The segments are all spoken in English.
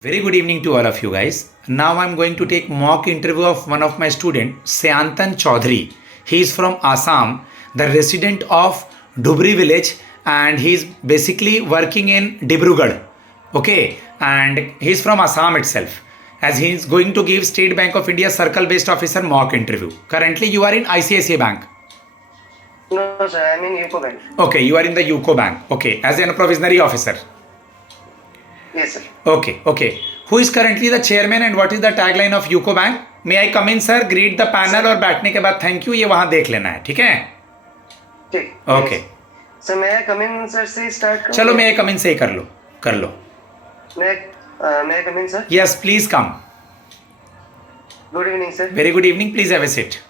Very good evening to all of you guys. Now I'm going to take mock interview of one of my student, Seantan Chaudhary. He is from Assam, the resident of Dhubri village, and he is basically working in Dibrugarh. Okay, and he is from Assam itself. As he is going to give State Bank of India circle-based officer mock interview. Currently, you are in ICICI Bank. No, sir, I'm in UCO Bank. Okay, you are in the UCO Bank. Okay, as a provisionary officer. Yes, sir. Okay. Who is currently the chairman and what is the tagline of UCO Bank? May I come in, sir? Greet the panel और बैठने के बाद thank you ये वहाँ देख लेना है, ठीक है? ठीक. Okay. सर मैं come in सर से स्टार्ट करूँ? चलो मैं come in से ही कर लो. मैं come in sir? Yes, please come. Good evening sir. Very good evening. Please have a seat.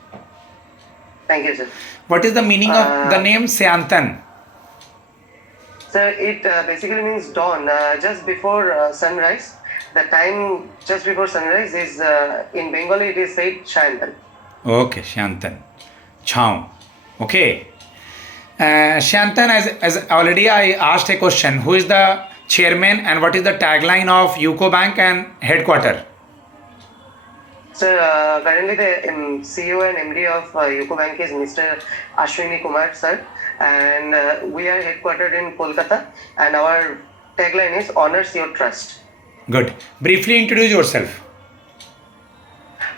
Thank you sir. What is the meaning of the name Seantan? Sir, it basically means dawn. Just before sunrise. The time just before sunrise is in Bengali it is said Shayantan. Okay, Shantan. Chhaon. Okay. Shantan, as already I asked a question, who is the chairman and what is the tagline of UCO Bank and headquarter? Sir, currently the CEO and MD of UCO Bank is Mr. Ashwini Kumar sir, and we are headquartered in Kolkata, and our tagline is honors your trust. Good. Briefly introduce yourself.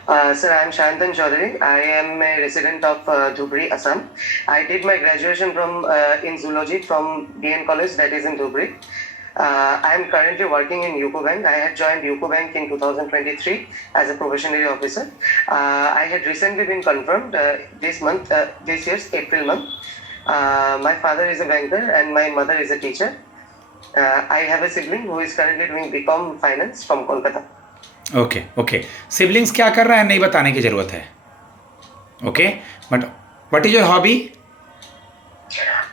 Sir, I am Seantan Chaudhary. I am a resident of Dhubri, Assam. I did my graduation from in zoology from BN College, that is in Dhubri. I am currently working in UCO Bank. I had joined UCO Bank in 2023 as a probationary officer. I had recently been confirmed this year's April month. My father is a banker and my mother is a teacher. I have a sibling who is currently doing BCom Finance from Kolkata. Okay. Siblings क्या कर रहा है नहीं बताने की जरूरत है. Okay. But what is your hobby?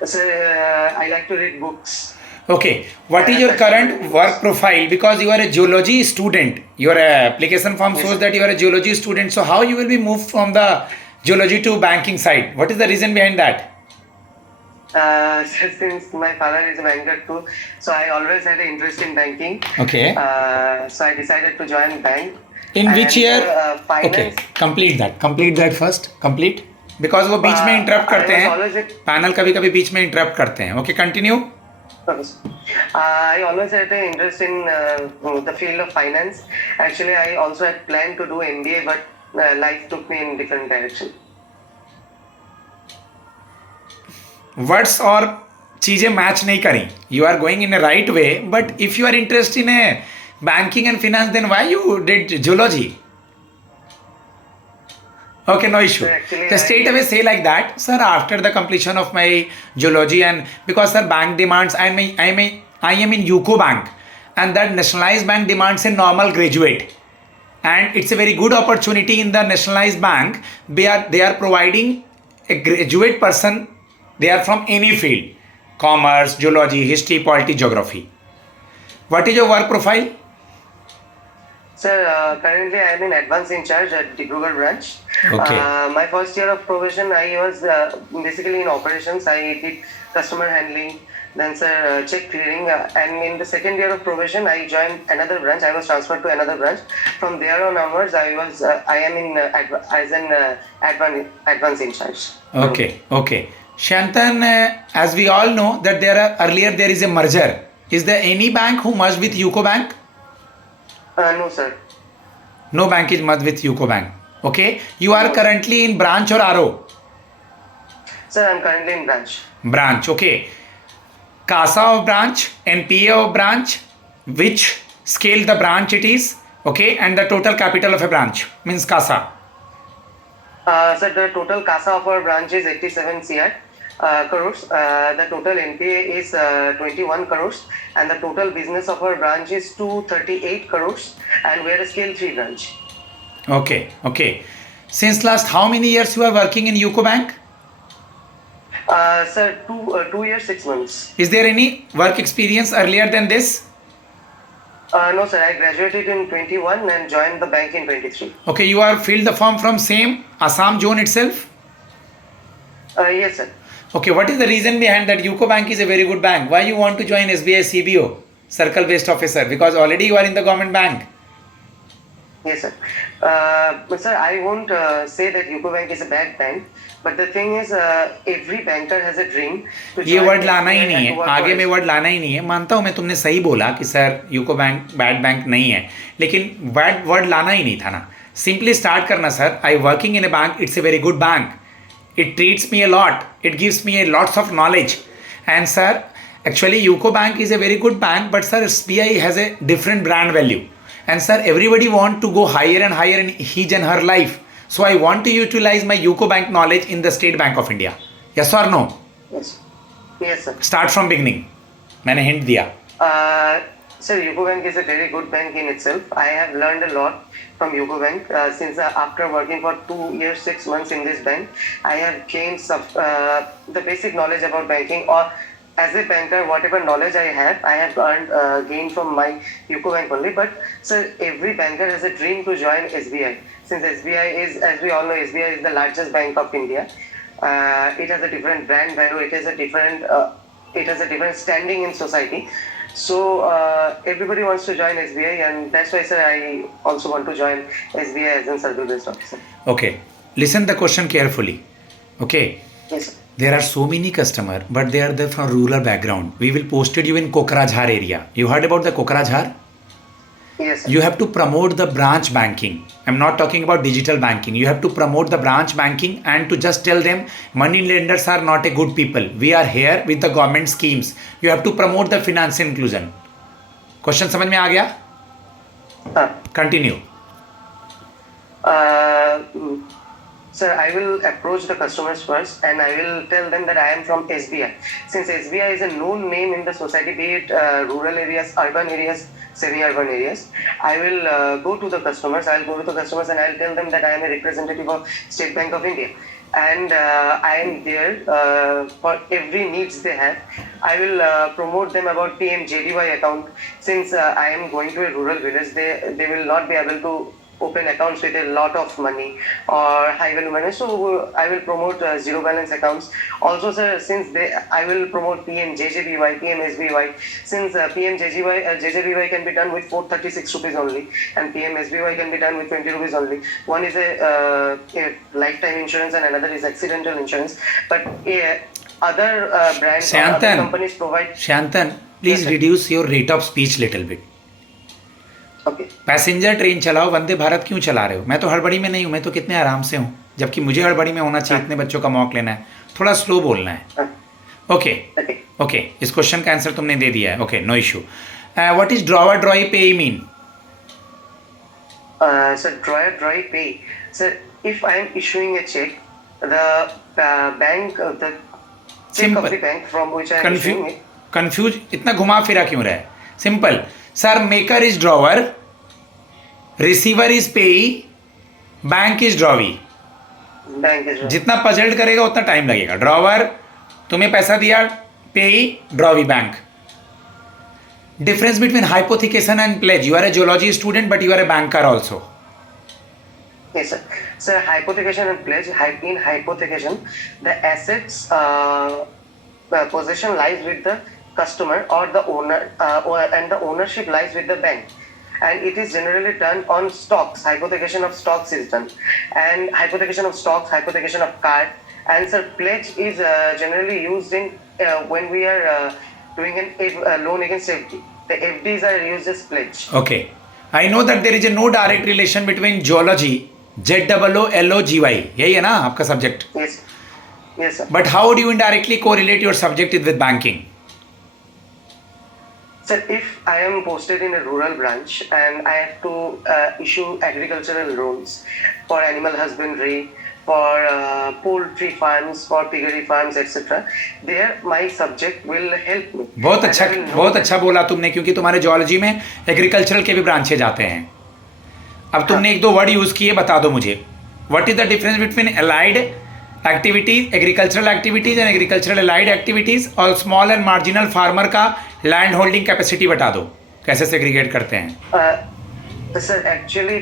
Sir, I like to read books. Okay. What is your current work profile? Because you are a geology student. Your application form shows that you are a geology student. So how you will be moved from the geology to banking side? What is the reason behind that? Since my father is a banker too, so I always had an interest in banking. Okay. So I decided to join bank. In which year? Finance. Okay. Complete that first. Complete. Because वो बीच में interrupt करते हैं. Panel कभी बीच में interrupt करते हैं. Okay, continue. I always had an interest in the field of finance. Actually, I also had planned to do MBA, but life took me in different direction. Words और चीजें match नहीं करी. You are going in a right way, but if you are interest in a banking and finance, then why you did geology? Okay, no issue. Just straight away say like that, sir. After the completion of my geology, and because sir, bank demands, I am in UCO Bank, and that nationalized bank demands a normal graduate, and it's a very good opportunity in the nationalized bank. They are providing a graduate person. They are from any field, commerce, geology, history, politics, geography. What is your work profile? Sir, currently I am in advance in charge at Dibrugarh branch. Okay. My first year of probation, I was basically in operations. I did customer handling, then sir check clearing, and in the second year of probation, I joined another branch. I was transferred to another branch. From there on onwards, I am in advance in charge. Okay. Shantan, as we all know that there is a merger. Is there any bank who merged with UCO Bank? No, sir. No bank is merged with UCO Bank. Okay. You are currently in branch or RO? Sir, I am currently in branch. Branch, okay. CASA of branch, NPA of branch, which scale the branch it is, okay, and the total capital of a branch means CASA. Sir, the total CASA of our branch is 87 crores. The total NPA is 21 crores, and the total business of our branch is 238 crores, and we are a scale 3 branch. Okay. Since last how many years you are working in UCO Bank? Sir, 2 years 6 months. Is there any work experience earlier than this? No, sir. I graduated in 21 and joined the bank in 23. Okay, you are filled the form from same Assam zone itself? Yes, sir. Okay, what is the reason behind that? UCO Bank is a very good bank. Why you want to join SBI CBO? circle based officer, because already you are in the government bank. Yes, sir. But sir, I won't say that UCO Bank is a bad bank. But the thing is, every banker has a dream to ये join word लाना ही SBI नहीं and to है, work आगे for में word लाना ही नहीं है. मानता हूँ मैं, तुमने सही बोला कि sir UCO bank bad bank नहीं है, लेकिन बैड वर्ड लाना ही नहीं था ना. सिंपली स्टार्ट करना, sir I working in A bank, it's a very good bank, it treats me a lot, it gives me a lots of knowledge. And sir, actually UCO Bank is a very good bank, but sir SBI has a different brand value, and sir everybody want to go higher and higher in his and her life. So I want to utilize my UCO Bank knowledge in the State Bank of India. Yes or no? Yes. Yes, sir. Start from beginning. मैंने hint दिया. Sir, UCO Bank is a very good bank in itself. I have learned a lot from UCO Bank since after working for 2 years, 6 months in this bank. I have gained the basic knowledge about banking, or as a banker, whatever knowledge I have gained from my UCO Bank only. But sir, every banker has a dream to join SBI. Since SBI is, as we all know, SBI is the largest bank of India. It has a different brand value. It has a different standing in society. So everybody wants to join SBI, and that's why, sir, I also want to join SBI as a circle-based officer. Okay, listen the question carefully. Okay. Yes, sir. There are so many customer, but they are from rural background. We will posted you in Kokrajhar area. You heard about the Kokrajhar? Yes, sir. You have to promote the branch banking. I'm not talking about digital banking. You have to promote the branch banking and to just tell them money lenders are not a good people. We are here with the government schemes. You have to promote the finance inclusion. Question समझ में आ गया? Continue. Sir, I will approach the customers first, and I will tell them that I am from SBI. Since SBI is a known name in the society, be it rural areas, urban areas, semi-urban areas, I will go to the customers. I'll go to the customers and I'll tell them that I am a representative of State Bank of India, and I am there for every needs they have. I will promote them about PMJDY account. Since I am going to a rural village, they will not be able to open accounts with a lot of money or high value money, so I will promote zero balance accounts. Also, sir, since I will promote PMJJBY, PMSBY. Since JJBY can be done with 436 rupees only, and PMSBY can be done with 20 rupees only. One is a lifetime insurance and another is accidental insurance. But other brands or other companies provide. Shantan, please reduce your rate of speech little bit. Passenger train चलाओ, वंदे भारत क्यों चला रहे हो? मैं तो हड़बड़ी में नहीं हूँ, मैं तो कितने आराम से हूँ, जबकि मुझे हड़बड़ी में होना चाहिए, इतने बच्चों का मौक लेना है, थोड़ा स्लो बोलना है. ओके ओके, इस क्वेश्चन का आंसर तुमने दे दिया है. Okay, no issue. What is drawer drawee pay mean? Sir, drawer pay. Sir, if I am issuing a check, the bank, the check of the bank from which I am issuing it. Confuse इतना घुमा फिरा क्यों रहा है? Simple sir, maker is drawer, receiver is payee, bank is drawee. जितना puzzled करेगा उतना time लगेगा. ड्रॉवर तुम्हें पैसा दिया, payee drawee bank. Difference between hypothecation and pledge. You are a geology student but you are a banker also. Yes, sir. Sir, hypothecation and pledge. In hypothecation, the assets possession lies with the customer or the owner, and the ownership lies with the bank, and it is generally done on stocks. Hypothecation of stocks is done, and hypothecation of stocks, hypothecation of card, and sir, pledge is generally used in when we are doing a loan against FD. The FDs are used as pledge. Okay, I know that there is a no direct relation between geology, ZOOLOGY. यही है ना आपका subject? Yes. Yes, sir. But how do you indirectly correlate your subject with banking? Sir, if I am posted in a rural branch and I have to issue agricultural loans for animal husbandry, for poultry farms, for piggery farms, etc., there my subject will help me. बहुत अच्छा बोला तुमने, क्योंकि तुम्हारे geology में agricultural के भी branches आते हैं. अब तुमने एक दो वर्ड यूज किए, बता दो मुझे. What is the difference between allied activities, agricultural activities and agricultural allied activities, और स्मॉल एंड मार्जिनल फार्मर का लैंड होल्डिंग कैपेसिटी बता दो, कैसे सेग्रीगेट करते हैं? Sir, actually,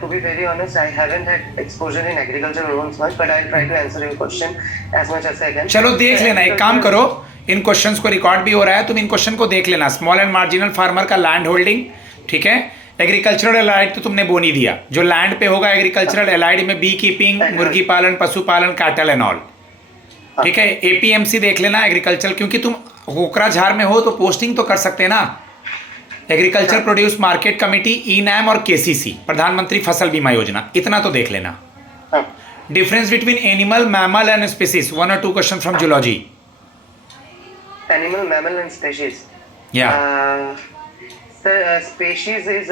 to be very honest, I haven't had exposure in agricultural loans much, but I'll try to answer your question as much as I can. चलो देख लेना, एक काम करो, इन क्वेश्चंस को रिकॉर्ड भी हो रहा है, तुम इन क्वेश्चन को देख लेना। स्मॉल एंड मार्जिनल फार्मर का लैंड होल्डिंग, ठीक है। एग्रीकल्चरल एलाइड तो तुमने बोल ही दिया, जो लैंड पे होगा एग्रीकल्चरल एलाइड में बी कीपिंग, मुर्गी पालन, पशुपालन, कैटल एंड ऑल, ठीक है। एपीएमसी देख लेना एग्रीकल्चर, क्योंकि तुम कोकराझार में हो तो पोस्टिंग तो कर सकते हैं ना। Agriculture produce market committee, e NAM और केसीसी, प्रधानमंत्री फसल बीमा योजना, इतना तो देख लेना। Difference between animal, mammal and species, 1 or 2 question from zoology. Animal, mammal, and species. Yeah. Sir, species is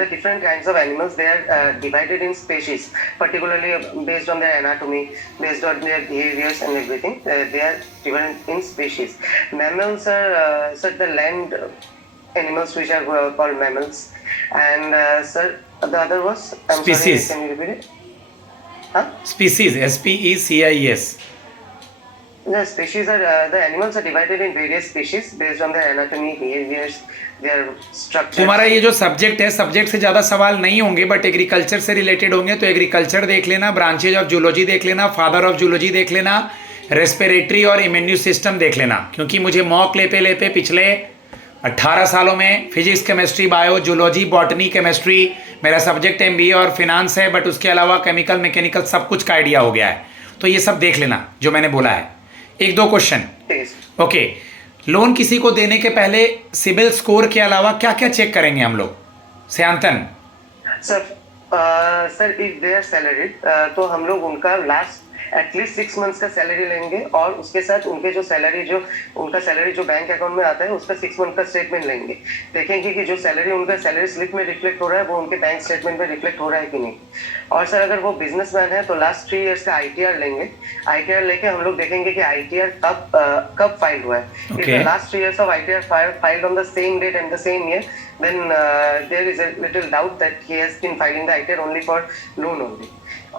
the different kinds of animals. They are divided in species, particularly based on their anatomy, based on their behaviors and everything. They are divided in species. Mammals are sir, the land animals which are called mammals. And sir, the other was Species. Sorry, can you repeat it? Huh? Species, SPECIES. The species are the animals are divided in various species based on their anatomy, behaviors, their structure. तुम्हारा ये जो subject है, subject से ज़्यादा सवाल नहीं होंगे, but agriculture से रिलेटेड होंगे, तो एग्रीकल्चर देख लेना, ब्रांचेज ऑफ जूलॉजी देख लेना, फादर ऑफ जूलॉजी देख लेना, रेस्पिरेटरी और इम्यून सिस्टम देख लेना। क्योंकि मुझे मॉक लेते लेते पिछले 18 सालों में physics, chemistry, bio, zoology, botany, chemistry, मेरा सब्जेक्ट MBA और फिनांस है, बट उसके अलावा केमिकल, मैकेनिकल सब कुछ का आइडिया हो गया है। तो ये सब देख लेना जो मैंने बोला है। 1-2 क्वेश्चन, ओके। लोन किसी को देने के पहले सिबिल स्कोर के अलावा क्या क्या चेक करेंगे हम लोग, Sayantan? Sir if they are salaried तो हम लोग उनका लास्ट एटलीस्ट 6 मंथ्स का सैलरी लेंगे, और उसके साथ उनके जो सैलरी जो बैंक अकाउंट में आता है उसका 6 मंथ का स्टेटमेंट लेंगे। देखेंगे कि जो सैलरी उनका सैलरी स्लिप में रिफ्लेक्ट हो रहा है वो उनके बैंक स्टेटमेंट में रिफ्लेक्ट हो रहा है कि नहीं। और सर अगर वो बिजनेसमैन है तो लास्ट 3 इयर्स का ITR लेंगे। ITR लेके हम लोग देखेंगे कि ITR कब फाइल हुआ है। If the last 3 years of ITR filed on the same date and the same year, then there is a little doubt that he has been filing the ITR only for loan only.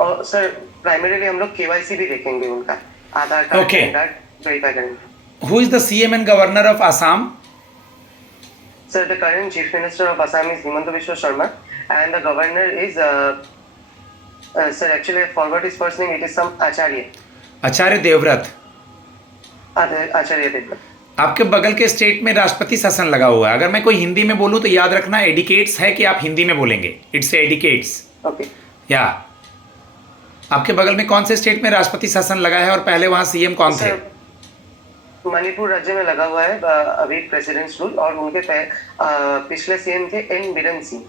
और sir primarily हम लोग KYC भी देखेंगे उनका, आधार card, pan card verify करेंगे। Who is the CM and Governor of Assam? Sir, the current Chief Minister of Assam is Himanta Biswa Sharma, and the Governor is sir actually I forgot his first name. It is some Acharya. Acharya Devvrat. Acharya Devvrat. आपके बगल के state में राष्ट्रपति शासन लगा हुआ है। अगर मैं कोई हिंदी में बोलूं तो याद रखना एडिकेट्स है कि आप हिंदी में बोलेंगे, इट्स एडिकेट्स। ओके। या आपके बगल में कौन से स्टेट में राष्ट्रपति शासन लगा है और पहले वहां CM कौन थे? मणिपुर राज्य में लगा हुआ है अभी प्रेसिडेंट्स रूल, और उनके पिछले CM थे N बिरेन सिंह।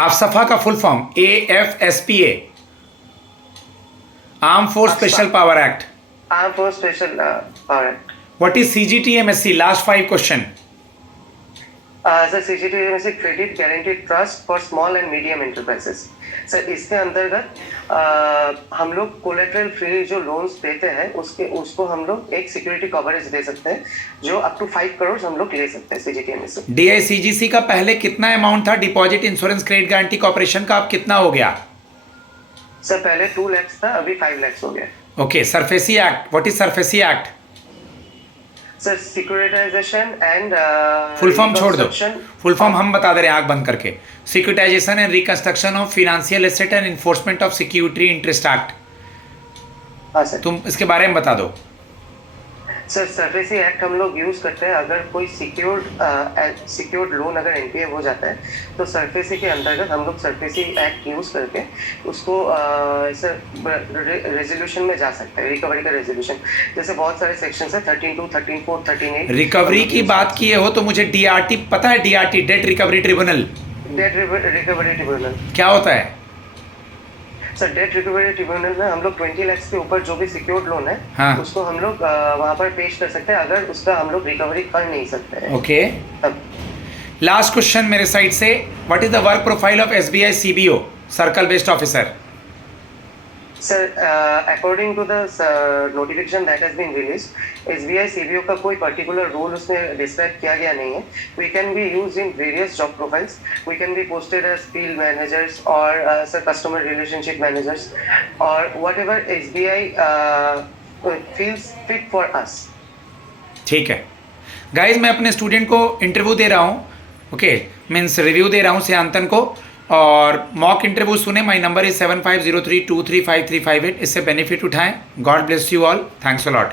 आप सफा का full form AFSPA, arm force special power act. Arm force special power act. What is CGTMSC? Last 5 question. Sir CGTMSC credit guaranteed trust for small and medium enterprises. Sir इसके अंतर्गत हम लोग collateral free जो loans देते हैं उसको हम लोग एक सिक्योरिटी कवरेज दे सकते हैं जो अप टू 5 करोड़ हम लोग ले सकते हैं CGTMSC। DICGC का पहले कितना अमाउंट था? Deposit insurance credit guarantee corporation का अब कितना हो गया? सर पहले 2 लाख था, अभी 5 लाख हो गया। Okay. SARFAESI act, what is SARFAESI act? Sir securitisation and full form छोड़ दो, फुल फॉर्म हम बता दे रहे हैं आंख बंद करके। Securitisation and reconstruction of financial asset and enforcement of security interest act. हाँ सर। तुम इसके बारे में बता दो। सर सरफेसी एक्ट हम लोग यूज करते हैं अगर कोई सिक्योर्ड लोन अगर NPA हो जाता है तो सरफेसी के अंतर्गत हम लोग सरफेसी एक्ट यूज करके उसको सर रेजोल्यूशन में जा सकते हैं, रिकवरी का रेजोल्यूशन। जैसे बहुत सारे सेक्शन है 13(2), 13(4), 13(8). रिकवरी की बात किए हो तो मुझे DRT पता है। DRT, date recovery tribunal. Date recovery tribunal क्या होता है? सर डेट रिकवरी ट्रिब्यूनल में हम लोग 20 लाख के ऊपर जो भी सिक्योर्ड लोन है, हाँ, उसको हम लोग वहाँ पर पेश कर सकते हैं अगर उसका हम लोग रिकवरी कर नहीं सकते हैं। ओके। लास्ट क्वेश्चन मेरे साइड से, what is the work profile of SBI CBO, circle based officer? Sir according to the notification that has been released, SBI CBO का कोई पर्टिकुलर रोल उसमें डिस्क्राइब किया गया नहीं है। We can be used in various job profiles. We can be posted as field managers और sir customer relationship managers और whatever SBI feels fit for us. ठीक है गाइज, मैं अपने स्टूडेंट को इंटरव्यू दे रहा हूँ, ओके, मीन्स रिव्यू दे रहा हूँ सयांतन को, और मॉक इंटरव्यू सुने। My number is 7503235358। इससे बेनिफिट उठाएं। God bless you all. Thanks a lot.